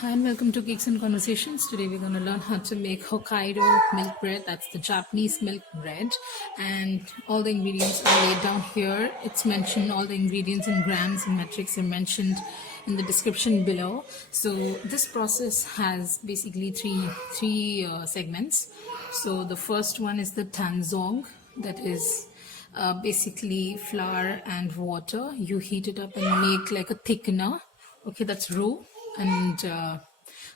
Hi and welcome to Cakes and Conversations. Today we're going to learn how to make Hokkaido milk bread. That's the Japanese milk bread. And all the ingredients are laid down here. It's mentioned, all the ingredients in grams and metrics are mentioned in the description below. So this process has basically three segments. So the first one is the tanzong, that is basically flour and water. You heat it up and make like a thickener. Okay, that's roux, and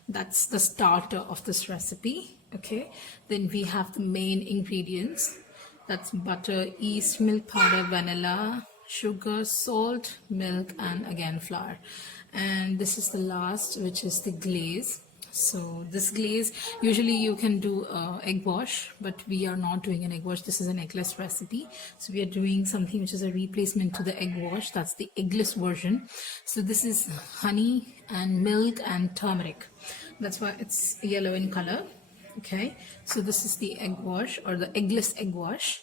that's the starter of this recipe. Okay, then we have the main ingredients. That's butter, yeast, milk powder, vanilla, sugar, salt, milk, and again flour. And this is the last, which is the glaze. So this glaze, usually you can do egg wash, but we are not doing an egg wash. This is an eggless recipe. So we are doing something which is a replacement to the egg wash. That's the eggless version. So this is honey and milk and turmeric. That's why it's yellow in color. Okay. So this is the egg wash or the eggless egg wash.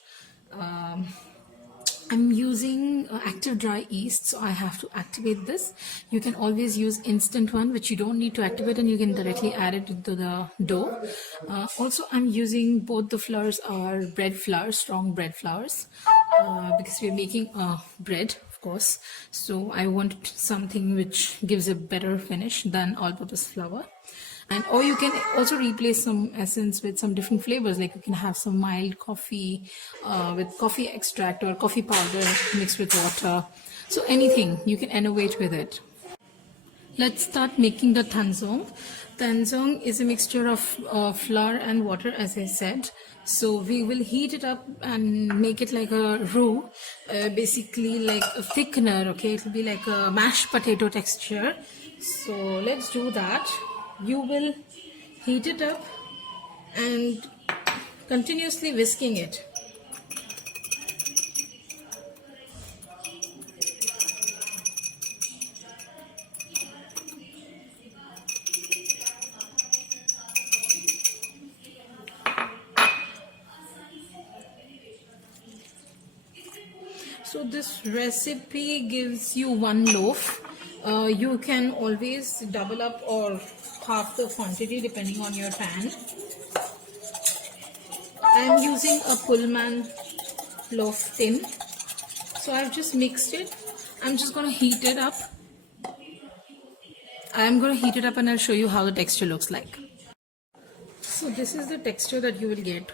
I'm using active dry yeast, so I have to activate this. You can always use instant one, which you don't need to activate, and you can directly add it into the dough. Also, I'm using both the flours are bread flours, strong bread flours, because we're making bread, of course. So I want something which gives a better finish than all-purpose flour. And or you can also replace some essence with some different flavors, like you can have some mild coffee with coffee extract or coffee powder mixed with water. So anything, you can innovate with it. Let's start making the tanzong. Tanzong is a mixture of flour and water, as I said. So we will heat it up and make it like a roux, basically like a thickener. Okay, it will be like a mashed potato texture. So let's do that. You will heat it up and continuously whisking it. So this recipe gives you one loaf. You can always double up or half the quantity depending on your pan. I am using a Pullman loaf tin. So I've just mixed it. I'm just going to heat it up. I'm going to heat it up and I'll show you how the texture looks like. So this is the texture that you will get.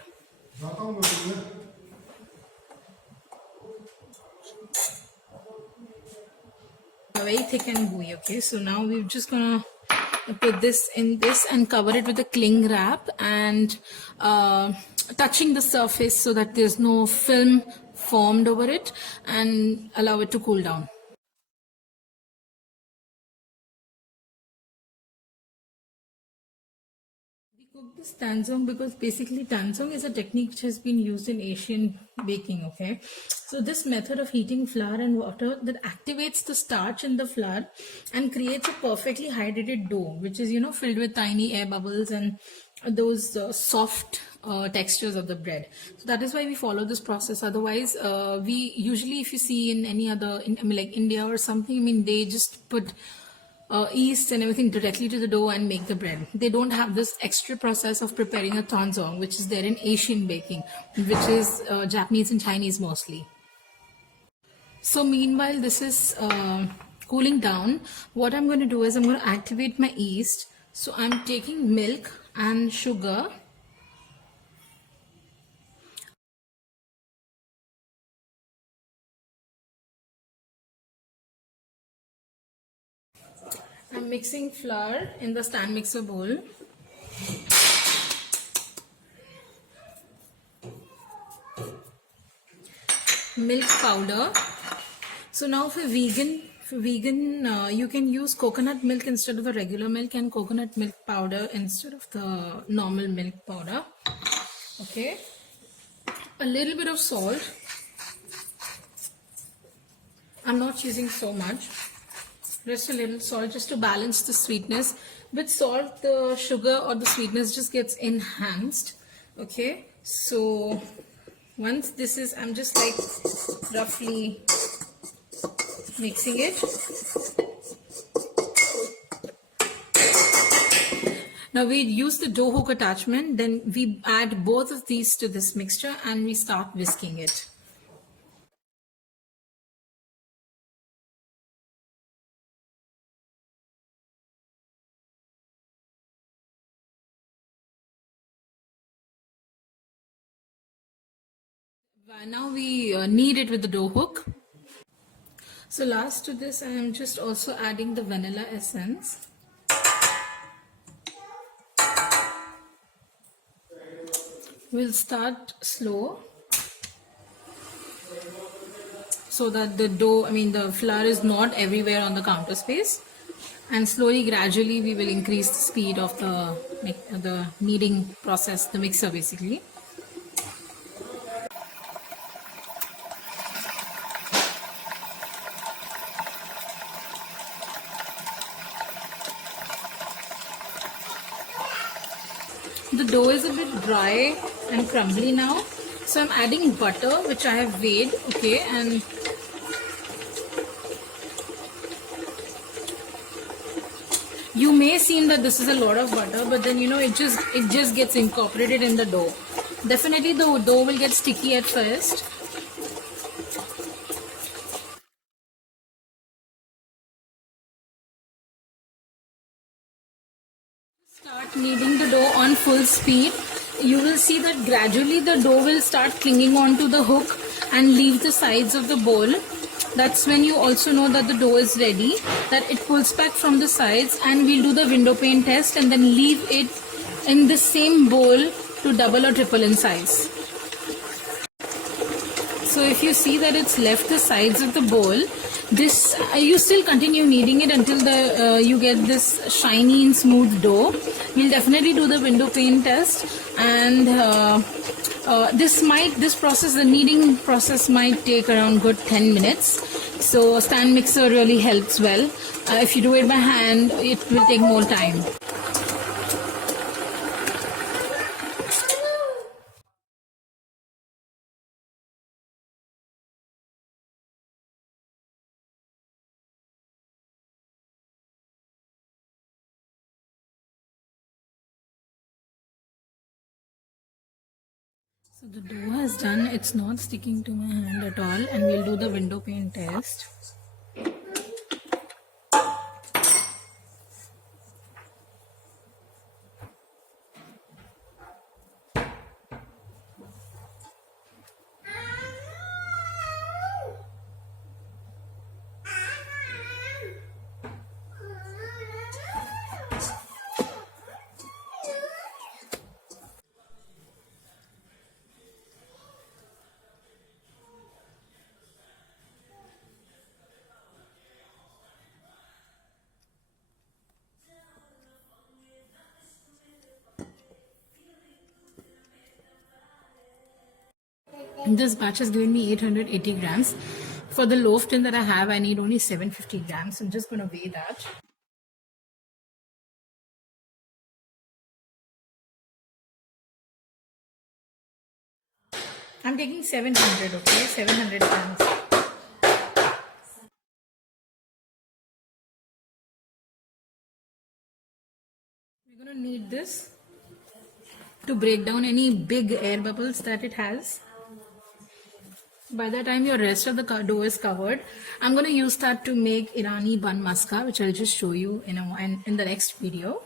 Very thick and gooey. Okay, so now we're just gonna put this in this and cover it with a cling wrap and touching the surface so that there's no film formed over it, and allow it to cool down. We cook this tanzong because basically tanzong is a technique which has been used in Asian baking. Okay, so this method of heating flour and water that activates the starch in the flour and creates a perfectly hydrated dough, which is filled with tiny air bubbles and those soft textures of the bread. So that is why we follow this process. Otherwise, we usually, if you see in any other, like India or something, I mean, they just put yeast and everything directly to the dough and make the bread. They don't have this extra process of preparing a tanzong, which is there in Asian baking, which is Japanese and Chinese mostly. So meanwhile, this is cooling down. What I'm going to do is I'm going to activate my yeast. So I'm taking milk and sugar. I'm mixing flour in the stand mixer bowl. Milk powder. So now for vegan, you can use coconut milk instead of the regular milk, and coconut milk powder instead of the normal milk powder. Okay. A little bit of salt. I'm not using so much. Just a little salt just to balance the sweetness. With salt, the sugar or the sweetness just gets enhanced. Okay. So once this is, I'm just like roughly mixing it. Now we use the dough hook attachment, then we add both of these to this mixture and we start whisking it. Now we knead it with the dough hook. So last to this, I am just also adding the vanilla essence. We'll start slow so that the dough, the flour is not everywhere on the counter space, and slowly, gradually, we will increase the speed of the kneading process, the mixer basically. The dough is a bit dry and crumbly now, so I'm adding butter which I have weighed, okay, and you may seem that this is a lot of butter, but then it just gets incorporated in the dough. Definitely the dough will get sticky at first. Start kneading the dough on full speed. You will see that gradually the dough will start clinging onto the hook and leave the sides of the bowl. That's when you also know that the dough is ready, that it pulls back from the sides, and we'll do the window pane test and then leave it in the same bowl to double or triple in size. So if you see that it's left the sides of the bowl, this you still continue kneading it until you get this shiny and smooth dough. We'll definitely do the window pane test, and the kneading process might take around good 10 minutes. So stand mixer really helps well. If you do it by hand, it will take more time. So the dough has done, it's not sticking to my hand at all, and we'll do the window pane test. This batch has given me 880 grams. For the loaf tin that I have, I need only 750 grams. I'm just going to weigh that. I'm taking 700, okay? 700 grams. We're going to need this to break down any big air bubbles that it has. By the time your rest of the dough is covered, I'm going to use that to make Irani bun maska, which I'll just show you in the next video.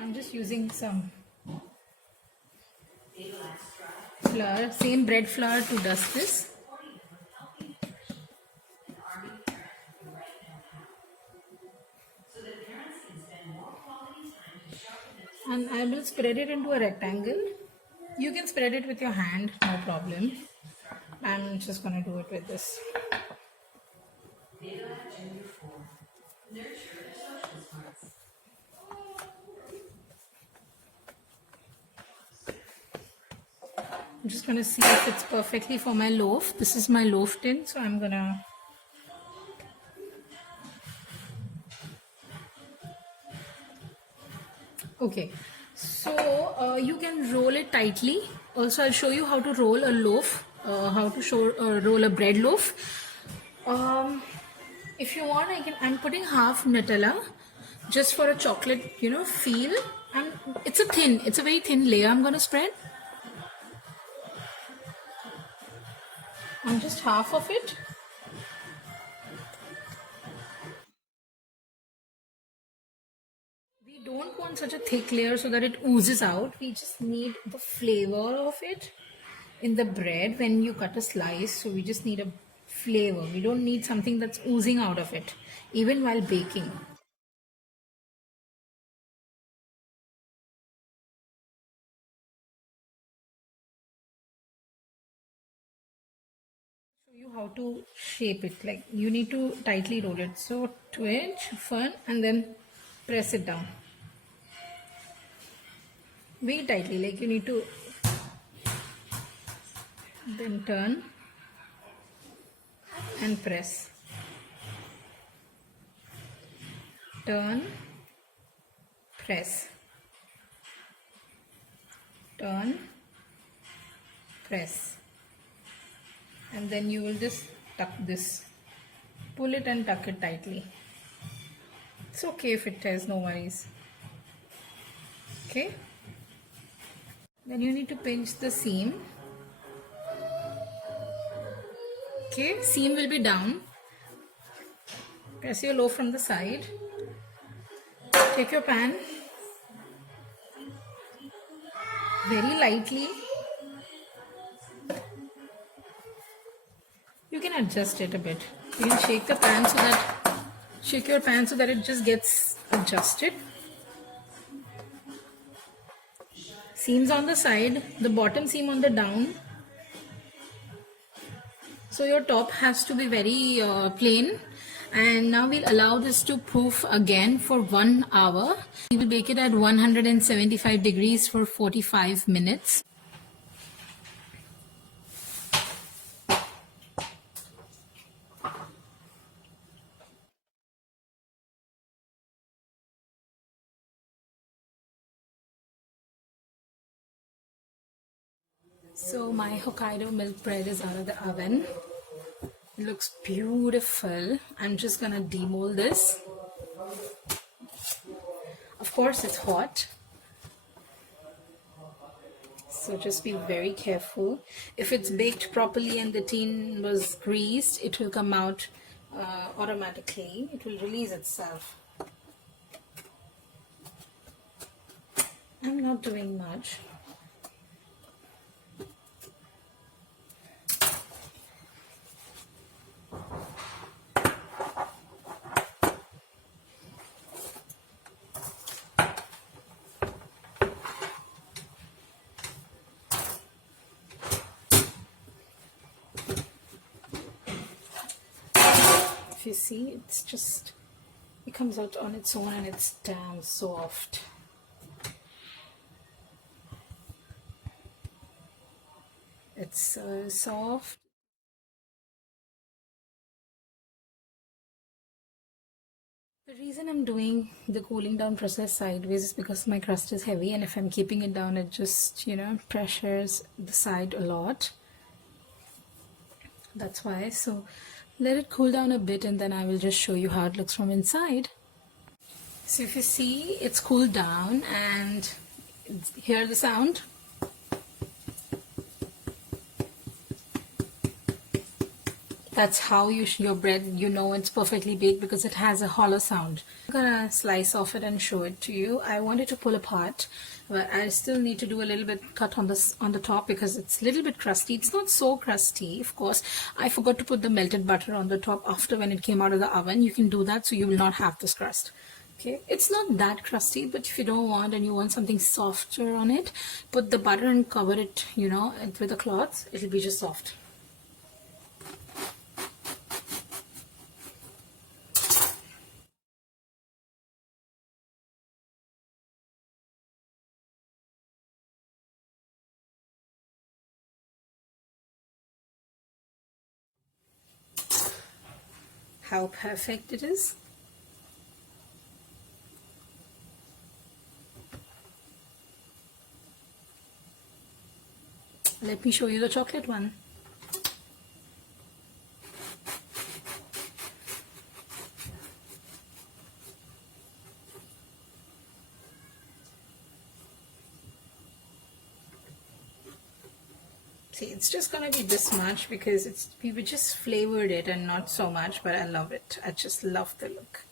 I'm just using some flour, same bread flour, to dust this. And I will spread it into a rectangle. You can spread it with your hand, no problem. I'm just going to do it with this. I'm just going to see if it's perfectly for my loaf. This is my loaf tin, so I'm going to okay, so you can roll it tightly. Also, I'll show you how to roll a loaf how to roll a bread loaf. If you want, I'm putting half Nutella just for a chocolate, feel. And it's a very thin layer I'm gonna spread. On just half of it. We don't want such a thick layer so that it oozes out. We just need the flavor of it in the bread when you cut a slice. So we just need a flavor. We don't need something that's oozing out of it, even while baking. Show you how to shape it. Like you need to tightly roll it. So twitch, fun, and then press it down. Very tightly, like you need to then turn and press. Turn, press. Turn, press. And then you will just tuck this. Pull it and tuck it tightly. It's okay if it tears, no worries. Okay. Then you need to pinch the seam. Okay, seam will be down. Press your loaf from the side. Take your pan. Very lightly. You can adjust it a bit. You can shake your pan so that it just gets adjusted. Seams on the side, the bottom seam on the down. So your top has to be very plain. And now we'll allow this to proof again for 1 hour. We will bake it at 175 degrees for 45 minutes. So my Hokkaido milk bread is out of the oven. It looks beautiful. I'm just gonna demold this. Of course it's hot, so just be very careful. If it's baked properly and the tin was greased, it will come out automatically. It will release itself. I'm not doing much. If you see, it comes out on its own and it's damn soft. It's so soft. The reason I'm doing the cooling down process sideways is because my crust is heavy, and if I'm keeping it down, it just, pressures the side a lot. That's why. So let it cool down a bit and then I will just show you how it looks from inside. So if you see, it's cooled down and hear the sound. That's how your bread, it's perfectly baked, because it has a hollow sound. I'm gonna slice off it and show it to you. I wanted to pull apart, but I still need to do a little bit cut on the top because it's a little bit crusty. It's not so crusty, of course. I forgot to put the melted butter on the top after when it came out of the oven. You can do that so you will not have this crust. Okay, it's not that crusty, but if you don't want and you want something softer on it, put the butter and cover it, with a cloth. It'll be just soft. How perfect it is. Let me show you the chocolate one. See, it's just gonna be this much because we just flavored it and not so much, but I love it. I just love the look.